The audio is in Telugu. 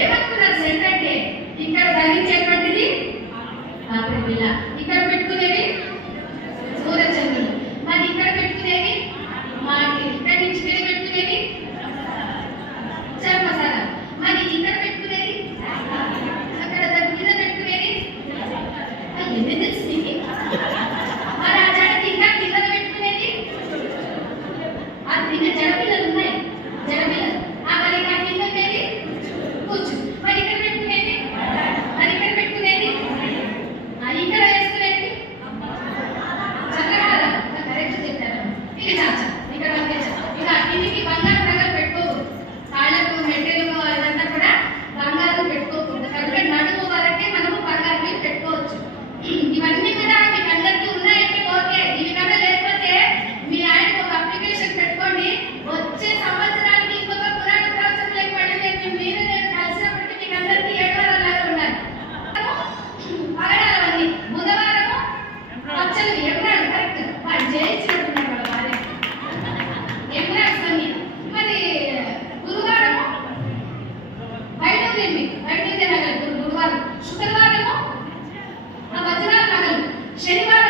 ఏమనుకున్నారు సెంట్ అంటే ఇక్కడ ధరించేటువంటిది పాపిడి బిళ్ళ, ఇక్కడ పెట్టుకునేవి సూర్యచంద్రులు, మరి ఇక్కడ పెట్టుకునేవి మాటి, ఇక్కడ నుంచి మీద పెట్టుకునేవి చర్మసాల, మరి ఇక్కడ పెట్టుకునేది అక్కడ మీద పెట్టుకునేది ఎన్ని తెలిసింది. మరి ఆ జడకి ఇంకా కింద పెట్టుకునేది అది ఇంకా జడపిల్లలు ఉన్నాయి, జడపిల్లలు మరి ఇంకా కింద ఉండేది కూర్చు, మరి ఇక్కడ పెట్టుకునేది, మరి ఇక్కడ పెట్టుకునేది ఇక్కడ వేసుకునేది చక్రహార. కరెక్ట్ చెప్పారు. ఇది చాచా ఇక్కడ ఇక కిందికి బంగారు నగలు పెట్టుకోకూడదు, కాళ్ళకు మెట్టెలు ఇదంతా కూడా బంగారం పెట్టుకోకూడదు. కనుక నడుము వరకే మనము బంగారం పెట్టుకోవచ్చు. ఇవన్నీ కూడా మీకు అందరికీ ఉన్నాయంటే ఓకే, ఇవి కన్నా లేకపోతే మీ ఆయనకు ఒక అప్లికేషన్ పెట్టుకోండి. వచ్చే సంవత్సరానికి ఇంకొక పురాణ ప్రవచనలకు పడి మీరు నేను కలిసినప్పటికీ మీకు అందరికీ 7 వారాలు ఉండాలి. పగడాలవన్నీ బుధవారము పచ్చలు ఎమరాలు కరెక్ట్ వాళ్ళు జయించినట్టున్నారు వాళ్ళ భార్య ఎమరాల్స్ అన్ని. మరి గురువారము వైడూర్య నగలు గురువారం, శుక్రవారము వజ్రాల నగలు, శనివారం